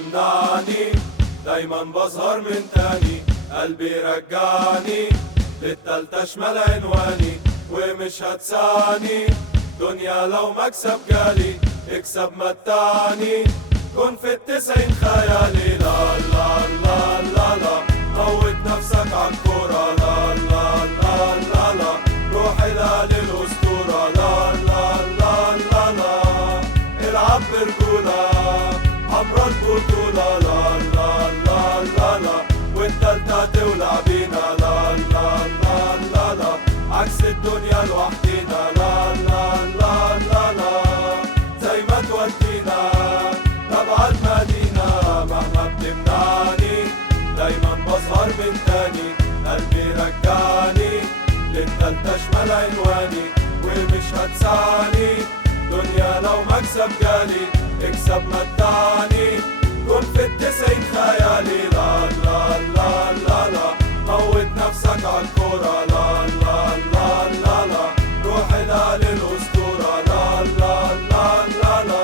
بتمنعني، دايما بظهر من تاني، قلبي رجعني للتالتة شمال عنواني، ومش هتساني دنيا لو مكسب جالي، اكسب متعني كن في التسعين خيالي. لا لا لا لا لا موت نفسك عالكورة، لا لا لا لا لا روح الى للأسطورة، لا لا لا لا لا العب برجولة عبر البطولة، لا لا لا لا لا والتالتة تولع بينا، لا لا لا لا لا عكس الدنيا لوحدينا، لا لا لا لا لا زي ما تودينا نبعد مدينة مهما بتمنعني، دايما بظهر من تاني، قلبي رجعني للتالتة شمال عنواني، ومش هتساني دنيا لو مكسب جالي، اكسب متعني كن في التسعين خيالي. لا لا لا لا لا موت نفسك عالكورة، لا لا لا لا لا روح الى للأسطورة، لا لا لا لا لا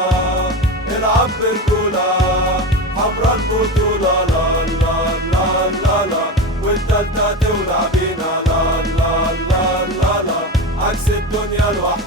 العب برجولة حمرا البطولة، لا لا لا لا لا والتالتة تولع بينا، لا لا لا لا لا عكس الدنيا لوحدها.